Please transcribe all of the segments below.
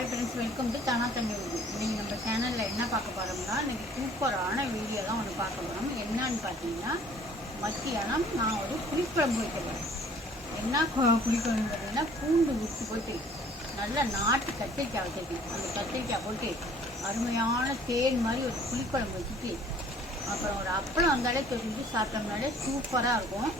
Hi friends, welcome to தானா தண்ணி ஊது. இன்றைக்கி நம்ம சேனலில் என்ன பார்க்க போகிறோம்னா, இன்றைக்கி சூப்பரான வீடியோ தான் ஒன்று பார்க்க போகிறோம். என்னன்னு பார்த்தீங்கன்னா, மத்தியானம் நான் ஒரு புளிக்குழம்பு வைக்கிறேன். என்ன புளிக்குழம்பு பார்த்தீங்கன்னா, பூண்டு உப்பு போட்டு நல்லா நாட்டு கத்திரிக்காய் வச்சுருக்கேன். அந்த கத்திரிக்காய் போட்டு அருமையான தேன் மாதிரி ஒரு புளிக்குழம்பு வச்சுட்டு அப்புறம் ஒரு அப்பளம் வந்தாலே தொட்டு சாப்பிட்டோம்னாலே சூப்பராக இருக்கும்.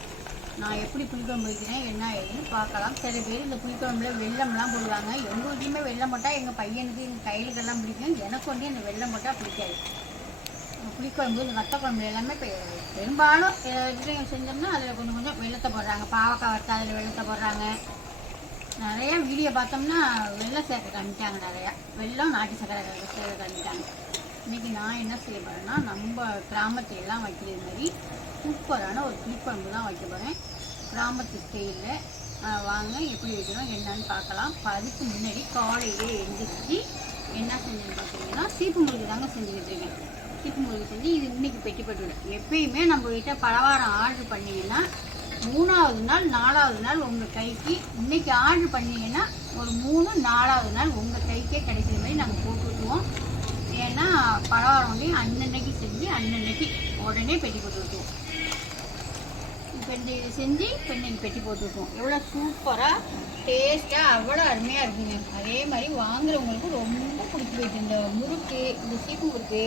நான் எப்படி புளிக்குழம்பு வைக்கிறேன் என்ன ஏதுன்னு பார்க்கலாம். சில பேர் இந்த புளிக்குழம்புல வெல்லம்லாம் போடுவாங்க. எங்கள் வீட்லேயுமே வெல்லம் போட்டால் எங்கள் பையனுக்கு எங்கள் கையிலுக்கெல்லாம் பிடிக்கும். எனக்கு வந்து இந்த வெல்லம் போட்டால் பிடிக்காது. புளிக்குழம்பு இந்த வத்த குழம்புல எல்லாமே பெரும்பாலும் இதுலேயும் செஞ்சோம்னா அதில் கொஞ்சம் கொஞ்சம் வெள்ளத்தை போடுறாங்க. பாவக்காய் வறுத்தா அதில் வெள்ளத்தை போடுறாங்க. நிறையா வீடியோ பார்த்தோம்னா வெள்ளம் சேர்க்க காமிட்டாங்க. நிறையா வெல்லம் நாட்டு சக்கரை சேர்க்க காமிட்டாங்க. இன்றைக்கி நான் என்ன செய்ய போகிறேன்னா, நம்ம கிராமத்தையெல்லாம் வைக்கிற மாதிரி சூப்பரான ஒரு புளிக்குழம்பு தான் வைக்க போகிறேன். கிராமத்து ஸ்டைலில் வாங்க எப்படி வைக்கணும் என்னன்னு பார்க்கலாம். அதுக்கு முன்னாடி காலையிலே எழுந்திரிச்சு என்ன செஞ்சேன்னு பார்த்தீங்கன்னா, சீப்பு முறுக்கு தாங்க செஞ்சுக்கிட்டு இருக்கேன். சீப்பு முறுக்கு செஞ்சு இது இன்றைக்கி பெட்டி போட்டுவிடும். எப்பயுமே நம்ம கிட்ட பலவாரம் ஆர்டர் பண்ணிங்கன்னா 3வது நாள் 4வது நாள் உங்கள் கைக்கு, இன்றைக்கி ஆர்டர் பண்ணிங்கன்னா ஒரு 3-4வது நாள் உங்கள் கைக்கே கிடைக்கிற மாதிரி நாங்கள் போட்டு விட்டுவோம். ஏன்னா பலவாரம் வந்து அன்னன்னைக்கு செஞ்சு அன்னன்னைக்கு உடனே பெட்டி போட்டு விட்டுவோம். இப்போ இந்த இது செஞ்சு இப்போ இன்னைக்கு பெட்டி போட்டு விட்டுவோம். எவ்வளோ சூப்பராக டேஸ்ட்டாக அவ்வளோ அருமையாக இருக்குங்க. அதே மாதிரி வாங்குறவங்களுக்கு ரொம்ப பிடிச்சி போயிட்டு இந்த முறுக்கு, இந்த சீப்பு முறுக்கு,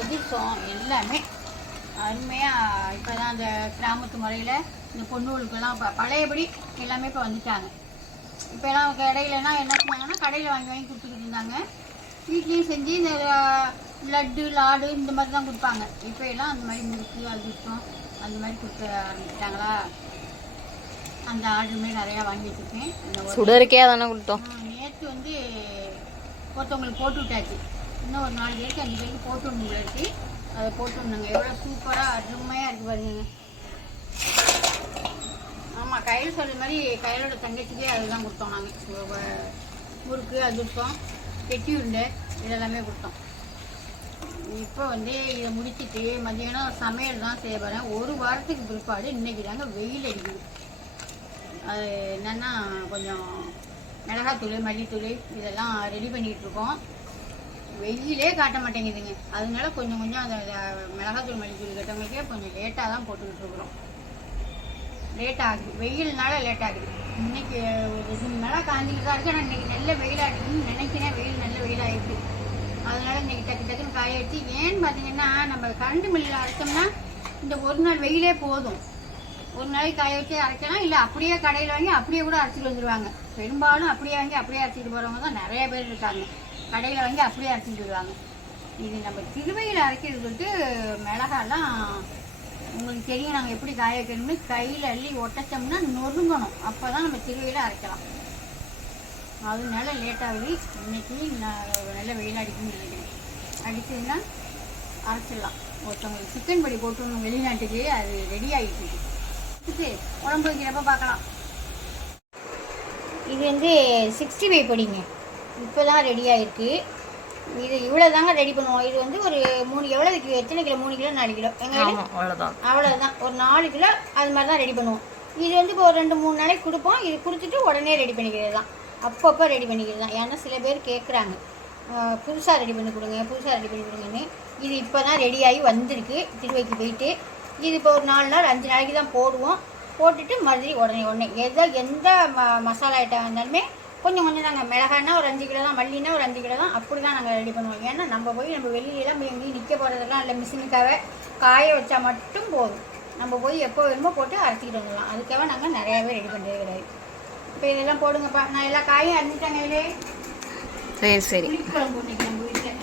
அதிர்சம் எல்லாமே அருமையாக. இப்போ தான் அந்த கிராமத்து முறையில் இந்த பொண்ணுகளுக்கெல்லாம் பழையபடி எல்லாமே இப்போ வந்துட்டாங்க. இப்போ எல்லாம் கடையிலனா என்ன சொன்னாங்கன்னா, கடையில் வாங்கி வாங்கி கொடுத்துக்கிட்டு இருந்தாங்க. வீட்லேயும் செஞ்சு இந்த லட்டு லாடு இந்த மாதிரி தான் கொடுப்பாங்க. இப்போ எல்லாம் அந்த மாதிரி முறுக்கு அதிர்ஷ்டம் அந்த மாதிரி கொடுக்க ஆரம்பிச்சிட்டாங்களா. அந்த ஆர்டருமே நிறையா வாங்கி வச்சுருக்கேன். சுடருக்கே தானே கொடுத்தோம். நேற்று வந்து ஒருத்தவங்களுக்கு போட்டு விட்டாச்சு. இன்னும் ஒரு 4 பேருக்கு 5 பேருக்கு போட்டு விடணுங்களா இருக்கு. அதை போட்டு விடணுங்க. எவ்வளோ சூப்பராக அருமையாக இருக்குது பாருங்க. ஆமாம், கையில் சொல்கிற மாதிரி கையிலோட தங்கச்சிக்கே அதுதான் கொடுத்தோம். நாங்கள் முறுக்கு அதிர்ஷ்டம் கெட்டி உருண்டை இதெல்லாமே கொடுத்தோம். இப்போ வந்து இதை முடிச்சுட்டு மதியானம் சமையல் தான் செய்ய போகிறேன். ஒரு வாரத்துக்கு பிற்பாடு இன்றைக்கி தாங்க வெயில் அடிக்குது. அது என்னென்னா, கொஞ்சம் மிளகாத்தூள் மல்லித்தூள் இதெல்லாம் ரெடி பண்ணிகிட்ருக்கோம். வெயிலே காட்ட மாட்டேங்குதுங்க. அதனால கொஞ்சம் கொஞ்சம் அந்த மிளகாத்தூள் மல்லித்தூள் கட்டவங்களுக்கே கொஞ்சம் லேட்டாக தான் போட்டுக்கிட்டு இருக்கிறோம். லேட் ஆகுது, வெயில்னால லேட் ஆகுது. இன்றைக்கி ஒரு 2 நாளாக காஞ்சிக்கிட்டு தான் இருக்குது. ஆனால் இன்றைக்கி நல்ல வெயில் ஆகிடுதுன்னு நினைக்கிறேன். வெயில் நல்ல வெயில் ஆகிடுது. அதனால் இன்றைக்கி டக்குன்னு காய வச்சு, ஏன்னு பார்த்தீங்கன்னா, நம்ம கரண்ட் மில்லில் அரைச்சோம்னா இந்த ஒரு நாள் வெயிலே போதும். ஒரு நாளைக்கு காய வச்சு அரைக்கலாம். இல்லை அப்படியே கடையில் வாங்கி அப்படியே கூட அரைச்சிட்டு வந்துடுவாங்க. பெரும்பாலும் அப்படியே வாங்கி அப்படியே அரைச்சிட்டு போகிறவங்க தான் நிறைய பேர் இருக்காங்க. கடையில் வாங்கி அப்படியே அரைச்சிட்டு வருவாங்க. இது நம்ம திருவையில் அரைக்கிறது சொல்லிட்டு மிளகாலாம் உங்களுக்கு தெரியும். நாங்கள் எப்படி காய வைக்கணும்னு கையில் அள்ளி ஒட்டச்சோம்னா நொறுங்கணும். அப்போ தான் நம்ம திருவையில் அரைக்கலாம். அதனால லேட்டாகுது. இன்றைக்கி நான் நல்ல வெயில் அடிக்குன்னு நினைக்கிறேன். அடிச்சதுன்னா அரைச்சிடலாம். ஒருத்தவங்களுக்கு சிக்கன் பொடி போட்டு வெளிநாட்டுக்கு அது ரெடி ஆகிட்டு இருக்கு. உடம்பு வைக்கிறப்ப பார்க்கலாம். இது வந்து 65 பொடிங்க. இப்போ தான் ரெடி ஆகிருக்கு. இது இவ்வளோ தாங்க ரெடி பண்ணுவோம். இது வந்து ஒரு 3 எவ்வளோ எத்தனை கிலோ? 3 கிலோ 4 கிலோ வெங்காயம் அவ்வளோதான். ஒரு 4 கிலோ அது மாதிரி தான் ரெடி பண்ணுவோம். இது வந்து இப்போ ஒரு 2-3 நாளைக்கு கொடுப்போம். இது கொடுத்துட்டு உடனே ரெடி பண்ணிக்கிறது தான். அப்பப்போ ரெடி பண்ணிக்கிறது தான். ஏன்னா சில பேர் கேட்குறாங்க, புதுசாக ரெடி பண்ணி கொடுங்க புதுசாக ரெடி பண்ணி கொடுங்கன்னு. இது இப்போ தான் ரெடி ஆகி வந்திருக்கு. திருவைக்கு போயிட்டு இது இப்போ ஒரு 4 நாள் 5 நாளைக்கு தான் போடுவோம். போட்டுட்டு மறுபடியும் உடனே எந்த மசாலா ஐட்டம் வந்தாலுமே கொஞ்சம் கொஞ்சம் தாங்க. மிளகாய்னா ஒரு 5 கிலோ தான், மல்லினா ஒரு 5 கிலோ தான். அப்படி தான் நாங்கள் ரெடி பண்ணுவோம். ஏன்னா நம்ம வெளியிலலாம் எங்கேயும் நிற்க போகிறதெல்லாம் இல்லை. மிஷினுக்காக காய வச்சா மட்டும் போதும். நம்ம போய் எப்போ வேணுமோ போட்டு அரைச்சிக்கிட்டு வந்துடலாம். அதுக்காக நாங்கள் நிறையாவே ரெடி பண்ணுறது கிடையாது. இப்போ இதெல்லாம் போடுங்கப்பா. நான் எல்லா காயும் அரிஞ்சிட்டேங்க. இதிலே சரி புளிக்குழம்பு இன்னைக்கு நம்ம வீட்டில்.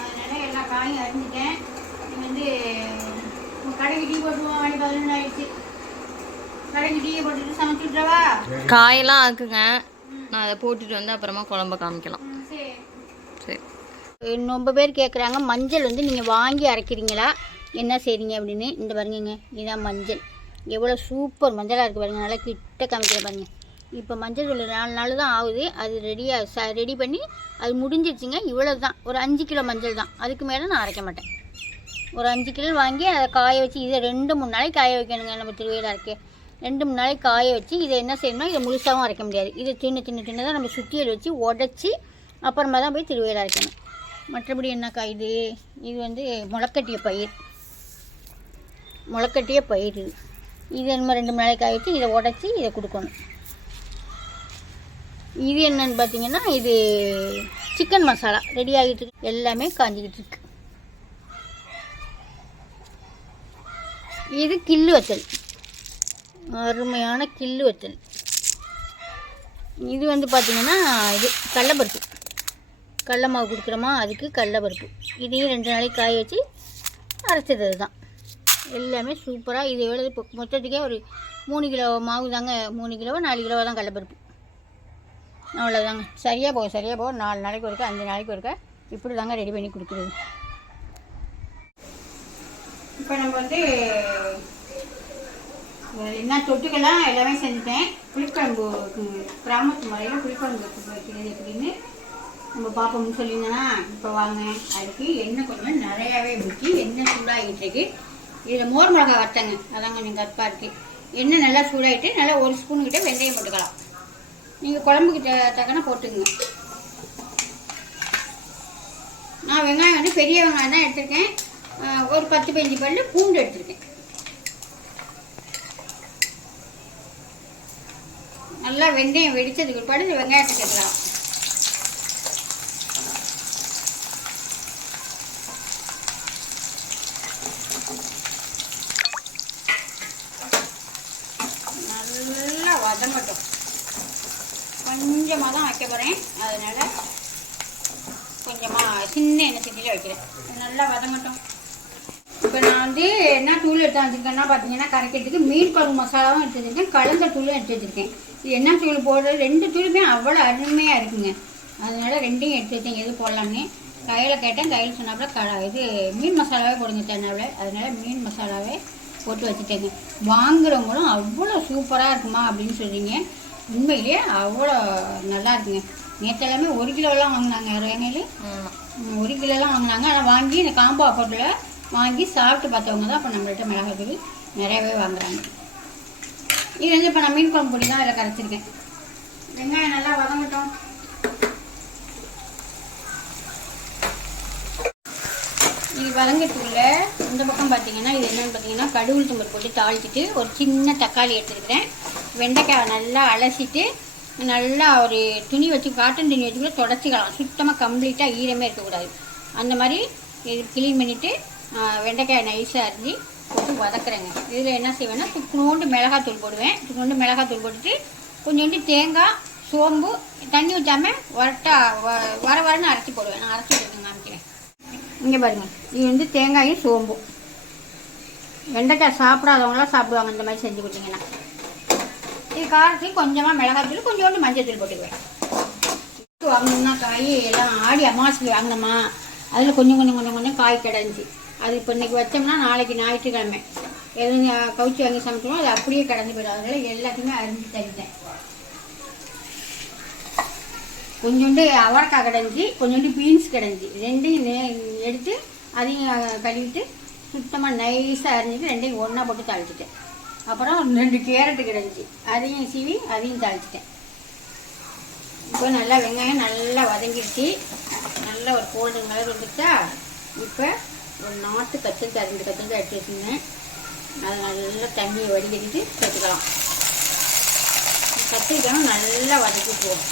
அதனால எல்லா காயும் அரிஞ்சிட்டேன். இது வந்து கடைக்கு டீ போட்டுருவோம். மணி 11 ஆயிடுச்சு. கடைக்கு டீயை போட்டுட்டு சமைச்சு விட்றவா? காயெல்லாம் ஆக்குங்க. நான் அதை போட்டுட்டு வந்து அப்புறமா குழம்ப காமிக்கலாம். சரி. ரொம்ப பேர் கேட்குறாங்க, மஞ்சள் வந்து நீங்கள் வாங்கி அரைக்கிறீங்களா, என்ன செய்றீங்க அப்படின்னு. இந்த பாருங்க, இதுதான் மஞ்சள். எவ்வளோ சூப்பர் மஞ்சளாக இருக்குது பாருங்கள். நல்லா கிட்ட காமிக்கிற பாருங்கள். இப்போ மஞ்சள் ஒரு 4 நாள் தான் ஆகுது. அது ரெடி பண்ணி அது முடிஞ்சிருச்சுங்க. இவ்வளோ தான், ஒரு 5 கிலோ மஞ்சள் தான். அதுக்கு மேலே நான் அரைக்க மாட்டேன். ஒரு 5 கிலோ வாங்கி அதை காய வச்சு, இதை 2-3 நாளைக்கு காய வைக்கணுங்க. நம்ம திருவையில் அரைக்க 2-3 நாளைக்கு காய வச்சு இதை என்ன செய்யணும்னா, இதை முழுசாகவும் அரைக்க முடியாது. இதை சின்னதாக நம்ம சுத்தியல் வச்சு உடச்சி அப்புறமா தான் போய் திருவையில் அரைக்கணும். மற்றபடி என்னக்கா இது வந்து முளைக்கட்டிய பயிர் இது நம்ம 2 மணி நேரம் காய வச்சு இதை உடச்சி இதை கொடுக்கணும். இது என்னன்னு பார்த்தீங்கன்னா இது சிக்கன் மசாலா ரெடி ஆகிட்டு இருக்கு, எல்லாமே காஞ்சிக்கிட்டு இருக்கு. இது கில்லு வத்தல், அருமையான கில்லு வத்தல். இது வந்து பார்த்திங்கன்னா இது கடலப்பருப்பு, கடல மாவு கொடுக்குறோமா அதுக்கு கடலப்பருப்பு. இதையும் 2 நாளைக்கு காய வச்சு அரைச்சது தான். எல்லாமே சூப்பராக. இதை விட இப்போ மொத்தத்துக்கே ஒரு 3 கிலோ மாவு தாங்க, 3 கிலோ 4 கிலோ தான் கடலப்பருப்பு. அவ்வளோதாங்க. சரியாக போகும் 4 நாளைக்கு ஒருக்கா 5 நாளைக்கு ஒருக்கா இப்படி தாங்க ரெடி பண்ணி கொடுக்குறது. இப்போ நம்ம வந்து என்ன தொட்டுக்கெல்லாம் எல்லாமே செஞ்சுட்டேன். புளிக்குழம்பு கிராமத்து முறையில் புளிக்குழம்பு வைக்கிறது எப்படின்னு நம்ம பார்ப்போம்னு சொல்லியிருந்தேன்னா, இப்போ வாங்க அதுக்கு எண்ணெய் கொஞ்சம் நிறையாவே ஊற்றி எண்ணெய் சூடாகிட்டு இருக்கு. இதில் மோர் மிளகா வட்டங்க, அதான் கொஞ்சம் கற்பாக இருக்குது. எண்ணெய் நல்லா சூடாகிட்டு நல்லா 1 ஸ்பூனுக்கிட்ட வெந்தயம் போட்டுக்கலாம். நீங்கள் குழம்புக்கு தக்கன போட்டுக்குங்க. நான் வெங்காயம் வந்து பெரிய வெங்காயம் தான் எடுத்திருக்கேன். ஒரு 10-15 பல்லு பூண்டு எடுத்திருக்கேன். நல்லா வெந்தயம் வெடிச்சதுக்கு பிற்பாடு இந்த வெங்காயத்தை சேர்க்கலாம். நல்லா வதங்கட்டும். கொஞ்சமாக தான் வைக்க போகிறேன், அதனால் கொஞ்சமாக சின்ன எண்ணெய் சட்டியில் வைக்கிறேன். நல்லா வதங்கட்டும். இப்போ நான் வந்து என்ன தூள் எடுத்து வச்சுருக்கேன்னா பார்த்தீங்கன்னா, கரைக்கிறதுக்கு மீன் குழம்பு மசாலாவும் எடுத்து வச்சுருக்கேன், கலந்த தூளும் எடுத்து வச்சுருக்கேன். இது என்ன தூள் போடுறது 2 தூளுமே அவ்வளோ அருமையாக இருக்குங்க. அதனால் 2யும் எடுத்து வச்சேன் எது போடலான்னு. கையில் கேட்டேன், கையில் சொன்னாப்புல இது மீன் மசாலாவே போடுங்க தேனாவில். அதனால் மீன் மசாலாவே போட்டு வச்சுட்டேங்க. வாங்குறவங்களும் அவ்வளோ சூப்பராக இருக்குமா அப்படின்னு சொல்கிறீங்க. உண்மையிலேயே அவ்வளோ நல்லா இருக்குங்க. நேற்றெல்லாமே 1 கிலோலாம் வாங்கினாங்க, எண்ணெயில் 1 கிலோலாம் வாங்கினாங்க. ஆனால் வாங்கி இந்த காம்போ ஆஃபரில் வாங்கி சாப்பிட்டு பார்த்தவங்க தான் இப்போ நம்மள்கிட்ட மிளகாத்தூள் நிறையவே வாங்குறாங்க. இது வந்து இப்போ நான் மீன் குழம்பு பொடி தான் அதில் கரைச்சிருக்கேன். வெங்காயம் நல்லா வதங்கட்டும். இது வதங்கட்டுள்ள இந்த பக்கம் பார்த்தீங்கன்னா இது என்னென்னு பார்த்தீங்கன்னா கடுகு தும்பர் போட்டு தாளிச்சிட்டு ஒரு சின்ன தக்காளி எடுத்துருக்கிறேன். வெண்டைக்காய் நல்லா அலசிட்டு நல்லா ஒரு துணி வச்சு காட்டன் துணி வச்சு கூட தொடச்சிக்கலாம். சுத்தமாக கம்ப்ளீட்டாக ஈரமே இருக்கக்கூடாது. அந்த மாதிரி இது க்ளீன் பண்ணிவிட்டு வெண்டைக்காய் நைஸாக அரிஞ்சு போட்டு வதக்குறேங்க. இதில் என்ன செய்வேன்னா துக்குனோண்டு மிளகாத்தூள் போடுவேன். துக்குனோண்டு மிளகாத்தூள் போட்டுட்டு கொஞ்சோண்டு தேங்காய், சோம்பு, தண்ணி ஊற்றாமல் வரன்னு அரைச்சி போடுவேன். நான் அரைச்சி போட்டு காமிக்கிறேன். இங்கே பாருங்கள், இது வந்து தேங்காயும் சோம்பும். வெண்டைக்காய் சாப்பிடாதவங்களாம் சாப்பிடுவாங்க இந்த மாதிரி செஞ்சு கொடுத்தீங்கன்னா. இது காரத்துக்கு கொஞ்சமாக மிளகாத்தூள், கொஞ்சோண்டு மஞ்சள் தூள் போட்டுக்குவேன். வாங்கணும்னா காய் எல்லாம் ஆடி அமாவாசைக்கு வாங்கினோமா, அதில் கொஞ்சம் காய் கிடஞ்சி. அது இப்போ இன்றைக்கி வச்சோம்னா நாளைக்கு ஞாயிற்றுக்கிழமை எதுவும் கவுச்சி வாங்கி சமைச்சோமோ அது அப்படியே கிடந்து போயிடும். அதனால் எல்லாத்தையுமே அரிஞ்சு தருந்தேன். கொஞ்சோண்டு அவரைக்காய் கிடஞ்சி, கொஞ்சோண்டு பீன்ஸ் கிடஞ்சி. 2யும் எடுத்து அதையும் கழுவிட்டு சுத்தமாக நைஸாக அரிஞ்சிட்டு 2யும் ஒன்றா போட்டு தாளிச்சிட்டேன். அப்புறம் 2 கேரட்டு கிடஞ்சி, அதையும் சீவி அதையும் தாளிச்சிட்டேன். இப்போ நல்லா வெங்காயம் நல்லா வதங்கிடுச்சு. நல்லா ஒரு கோல்டன் கலர் வந்துச்சா. இப்போ ஒரு நாட்டு கத்திரிக்காய் 2 கத்திரிக்காய் எடுத்து வச்சுருந்தேன். அதை நல்லா தண்ணியை வடிகட்டிட்டு சேர்த்துக்கலாம். கத்திரிக்காயும் நல்லா வதக்கிக்குவோம்.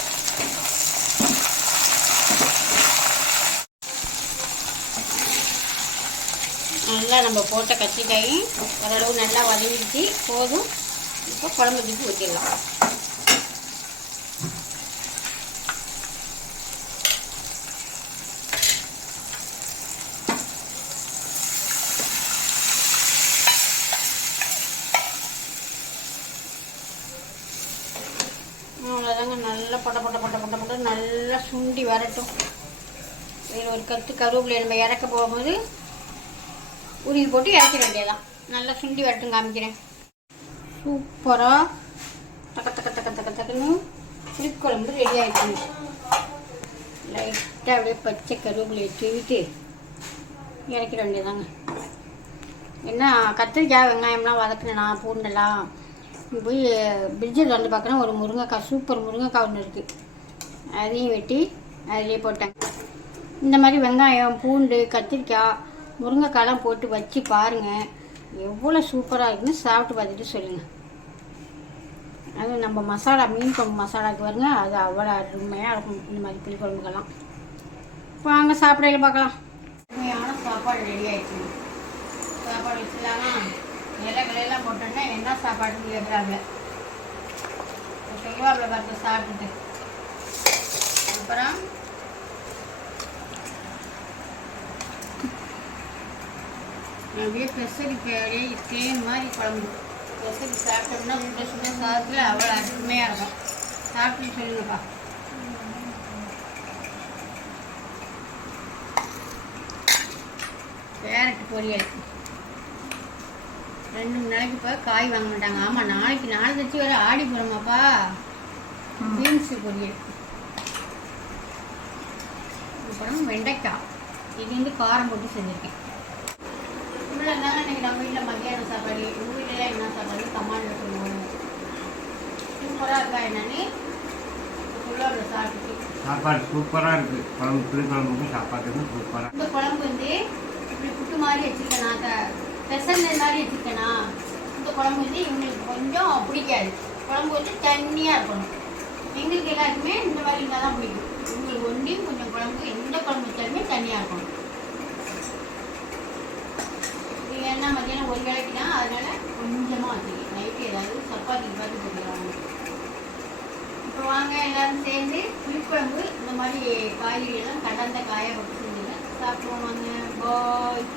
நல்லா நம்ம போட்ட கத்திரிக்காயும் ஓரளவு நல்லா வதங்கிடுச்சு, போதும். இப்போ குழம்புக்கு ஊற்றிடலாம். அவ்வளோதாங்க. நல்லா பொட்ட நல்லா சுண்டி வரட்டும். இதில் ஒரு கருவேப்பிலை நம்ம இறக்க போகும்போது உருவி போட்டு இறக்க வேண்டியதான். நல்லா சுண்டி வரட்டும் காமிக்கிறேன். சூப்பராக டக்குன்னு புளிக்குழம்பு ரெடி ஆகிடுச்சு. லைட்டாக அப்படியே பச்சை கருவேப்பிலையை தூவிட்டு இறக்கிட வேண்டியதாங்க. என்ன கத்திரிக்காய் வெங்காயம்லாம் வதக்குனேன், பூண்டெல்லாம் போய் பிரிட்ஜில் வந்து பார்க்குறேன். ஒரு முருங்கைக்காய், சூப்பர் முருங்கைக்காய் ஒன்று இருக்குது. அதையும் வெட்டி அதிலே போட்டேன். இந்த மாதிரி வெங்காயம், பூண்டு, கத்திரிக்காய், முருங்கைக்காய்லாம் போட்டு வச்சு பாருங்கள், எவ்வளோ சூப்பராக இருக்குன்னு சாப்பிட்டு பார்த்துட்டு சொல்லுங்கள். அது நம்ம மசாலா, மீன் குழம்பு மசாலாவுக்கு வருங்க, அது அவ்வளோ அருமையாக இருக்கும் இந்த மாதிரி புளி குழம்புக்கெல்லாம். வாங்க சாப்பிடையில பார்க்கலாம். உண்மையான சாப்பாடு ரெடி ஆகிடுச்சு. சாப்பாடு வச்சுலாமா? இலைகளெல்லாம் போட்டோன்னா என்ன சாப்பாடுன்னு கேட்குறாங்க. கருவேப்பிலை பார்த்து சாப்பிட்டுட்டு அப்புறம் அப்படியே பெசரிக்கு அப்படியே தேன் மாதிரி குழம்பு பெசரி சாப்பிட்டோம்னா சுட சுட சாதத்தில் அவ்வளோ அருமையாக இருக்கும். சாப்பிட்டு சொல்லுங்கப்பா. கேரட் பொரியல் 2 நாளைக்கு இப்போ காய் வாங்க மாட்டாங்க. ஆமாம், நாளை தச்சு வேறு ஆடி போகிறோமாப்பா. பீன்ஸு பொரியல், அப்புறம் வெண்டைக்காய். இது வந்து காரம் போட்டு செஞ்சுருக்கேன். இவ்வளோ தாங்க இன்றைக்கி நம்ம வீட்டில் மத்தியான சாப்பாடு. உங்கள் வீட்டில் என்ன சாப்பாடு கமாண்டில் சொல்லுவோம். சூப்பராக இருக்கா என்னன்னு உள்ளோட சாப்பிட்டு. சாப்பாடு சூப்பராக இருக்குது. குழம்பு புளி குழம்புக்கும் சாப்பாட்டுக்கும் சூப்பராக. இந்த குழம்பு வந்து இப்படி புட்டு மாதிரி வச்சுருக்கேனா, பெசந்த மாதிரி வச்சுருக்கேனா. இந்த குழம்பு வந்து இவங்களுக்கு கொஞ்சம் பிடிக்காது. குழம்பு வந்து தண்ணியாக இருக்கணும். எங்களுக்கு எல்லாருக்குமே இந்த மாதிரி இருந்தால் தான் பிடிக்கும். உங்களுக்கு ஒன்றையும் கொஞ்சம் குழம்பு, எந்த குழம்பு வச்சாலுமே தண்ணியாக இருக்கணும். நீங்கள் என்ன மத்தியானம் ஒரு வேலைக்கு தான், அதனால் கொஞ்சமாக வச்சுக்கி நைட்டு ஏதாவது சப்பாத்திக்கு பார்த்து போட்டுக்கலாம். இப்போ வாங்க எல்லோரும் சேர்ந்து புளிக்குழம்பு இந்த மாதிரி காய்கறியெல்லாம் கடந்த காயை வச்சு செஞ்சுங்க. சாப்பிடுவோம் வாங்க. பாய்.